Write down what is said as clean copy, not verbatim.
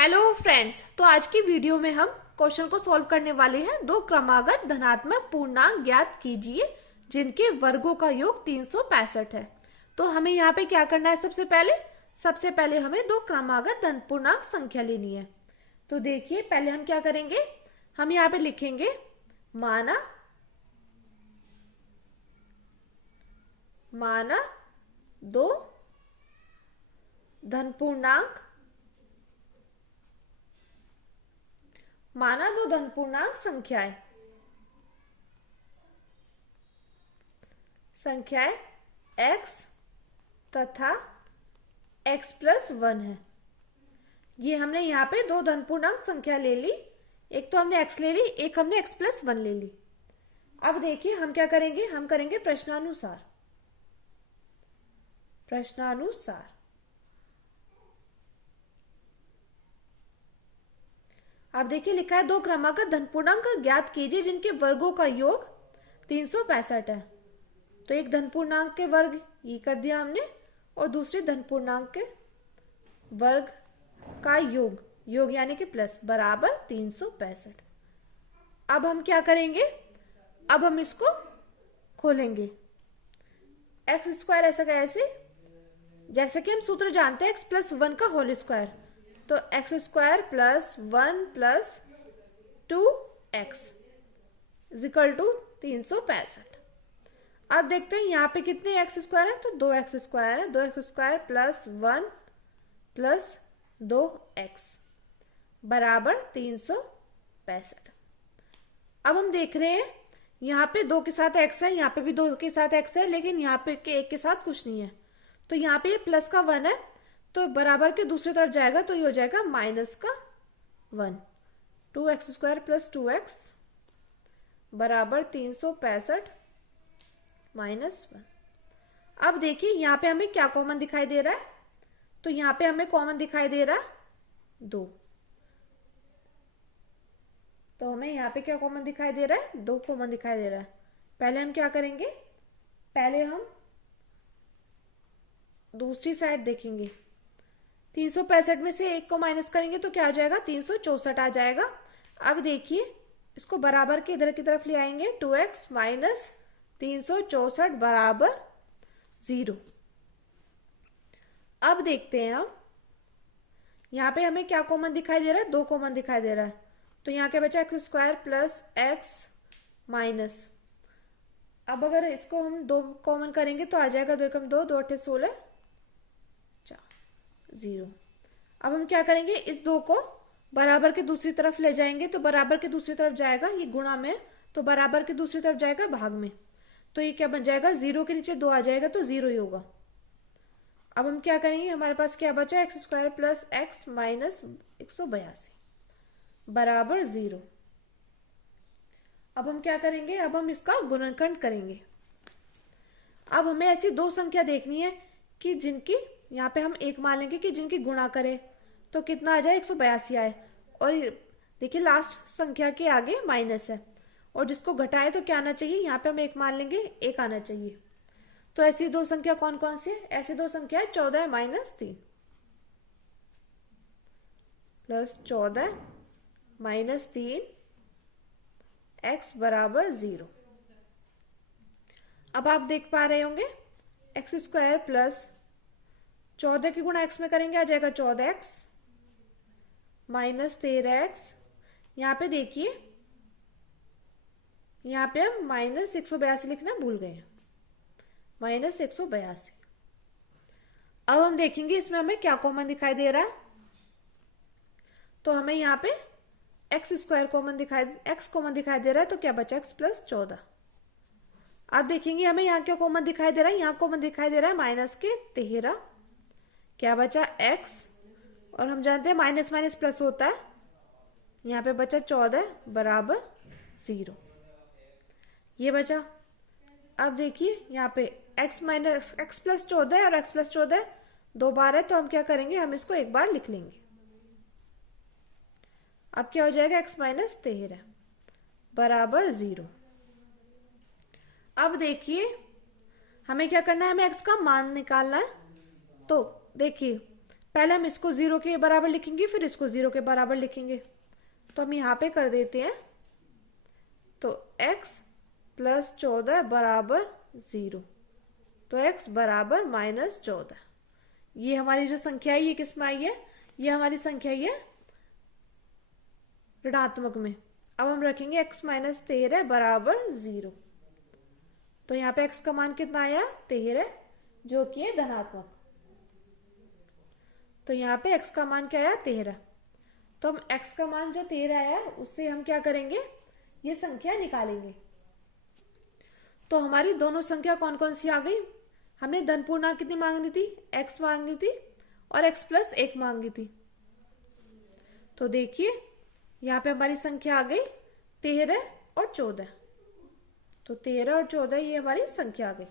Hello friends. तो आज की वीडियो में हम क्वेश्चन को सॉल्व करने वाले हैं। दो क्रमागत धनात्मक पूर्णांक ज्ञात कीजिए जिनके वर्गों का योग 365 है। तो हमें यहाँ पे क्या करना है? सबसे पहले हमें दो क्रमागत धन पूर्णांक संख्या लेनी है। तो देखिए, पहले हम क्या करेंगे, हम यहाँ पे लिखेंगे माना दो धन पूर्णांक संख्याएं x तथा x प्लस 1 है। ये हमने यहाँ पे दो धन पूर्णांक संख्या ले ली। एक तो हमने x ले ली, एक हमने x प्लस 1 ले ली। अब देखिए हम क्या करेंगे, हम करेंगे प्रश्नानुसार। अब देखिए लिखा है दो क्रमागत धन पूर्णांक ज्ञात कीजिए जिनके वर्गों का योग 365 है। तो एक धन पूर्णांक के वर्ग ये कर दिया हमने और दूसरे धन पूर्णांक के वर्ग का योग यानी कि प्लस बराबर 365। अब हम क्या करेंगे, अब हम इसको खोलेंगे। एक्स स्क्वायर ऐसा कैसे, जैसे कि हम सूत्र जानते हैं x प्लस 1 का होल स्क्वायर। तो x square plus 1 plus 2x is equal to 365। अब देखते हैं यहाँ पे कितने एक्स स्क्वायर है, तो 2x स्क्वायर है। 2x square plus 1 plus 2x बराबर 365। अब हम देख रहे हैं यहाँ पे 2 के साथ x है, यहाँ पे भी 2 के साथ x है, लेकिन यहाँ पे के 1 के साथ कुछ नहीं है। तो यहाँ पे ये प्लस का 1 है, तो बराबर के दूसरी तरफ जाएगा तो ये हो जाएगा माइनस का 1। 2x स्क्वायर प्लस 2x बराबर 365 माइनस 1। अब देखिए यहाँ पे हमें क्या कॉमन दिखाई दे रहा है, तो यहाँ पे हमें कॉमन दिखाई दे रहा है 2। तो हमें यहाँ पे क्या कॉमन दिखाई दे रहा है, 2 कॉमन दिखाई दे रहा है। पहले हम क्या करेंगे, पहले हम दूसरी साइड देखेंगे। 365 में से 1 को माइनस करेंगे तो क्या आ जाएगा, 364 आ जाएगा। अब देखिए इसको बराबर के इधर की तरफ ले आएंगे, 2x माइनस 364 बराबर 0। अब देखते हैं हम यहाँ पे हमें क्या कॉमन दिखाई दे रहा है, 2 कॉमन दिखाई दे रहा है। तो यहाँ क्या बचा, x square plus x minus. अब अगर इसको हम 2 कॉमन करेंगे तो आ जाएगा 2 एकम 2, 2 अठे 16 0। अब हम क्या करेंगे, इस 2 को बराबर के दूसरी तरफ ले जाएंगे। तो बराबर के दूसरी तरफ जाएगा, ये गुणा में, तो बराबर के दूसरी तरफ जाएगा भाग में। तो ये क्या बन जाएगा, 0 के नीचे 2 आ जाएगा तो 0 ही होगा। अब हम क्या करेंगे, हमारे पास क्या बचा, x square plus x minus 182 बराबर 0। अब हम क्या करेंगे, अब हम इसका गुणनखंड करेंगे। अब हमें ऐसी दो संख्या देखनी है कि जिनकी यहाँ पे हम 1 मान लेंगे कि जिनकी गुणा करें तो कितना आ जाए, 182 आए। और देखिए लास्ट संख्या के आगे माइनस है और जिसको घटाए तो क्या आना चाहिए, यहाँ पे हम 1 मान लेंगे, 1 आना चाहिए। तो ऐसी दो संख्या कौन कौन सी है, ऐसी दो संख्या 14 माइनस 3 प्लस 14 माइनस 3 x बराबर 0। अब आप देख पा रहे होंगे एक्स स्क्वायर प्लस 14 की गुणा x में करेंगे आ जाएगा 14x माइनस 13x। यहाँ पे देखिए, यहाँ पे हम माइनस 182 लिखना भूल गए हैं, माइनस 182। अब हम देखेंगे इसमें हमें क्या कॉमन दिखाई दे रहा है। तो हमें यहाँ पे एक्स स्क्वायर एक्स कॉमन दिखाई दे रहा है, तो क्या बचा, एक्स प्लस 14। अब देखेंगे हमें यहाँ क्या कॉमन दिखाई दे रहा है, यहाँ कॉमन दिखाई दे रहा है माइनस के 13, क्या बचा x, और हम जानते हैं माइनस माइनस प्लस होता है। यहाँ पे बचा 14 बराबर 0, ये बचा। अब देखिए यहाँ पे x माइनस एक्स प्लस 14 और x प्लस 14 2 बार है, तो हम क्या करेंगे, हम इसको एक बार लिख लेंगे। अब क्या हो जाएगा, x माइनस 13 बराबर 0। अब देखिए हमें क्या करना है, हमें x का मान निकालना है। तो देखिए पहले हम इसको 0 के बराबर लिखेंगे, फिर इसको 0 के बराबर लिखेंगे। तो हम यहाँ पे कर देते हैं, तो x प्लस 14 बराबर 0, तो x बराबर -14। ये हमारी जो संख्या है ये किस में आई है, ये हमारी संख्या ये ऋणात्मक में। अब हम रखेंगे x माइनस 13 बराबर 0, तो यहाँ पे x का मान कितना आया 13, जो कि है धनात्मक। तो यहाँ पे x का मान क्या आया 13। तो हम x का मान जो 13 आया उससे हम क्या करेंगे, ये संख्या निकालेंगे। तो हमारी दोनों संख्या कौन कौन सी आ गई, हमने धन पूर्णांक कितनी मांगी थी, x मांगी थी और x प्लस 1 मांगी थी। तो देखिए यहाँ पे हमारी संख्या आ गई 13 और 14, तो 13 और 14 ये हमारी संख्या आ गई।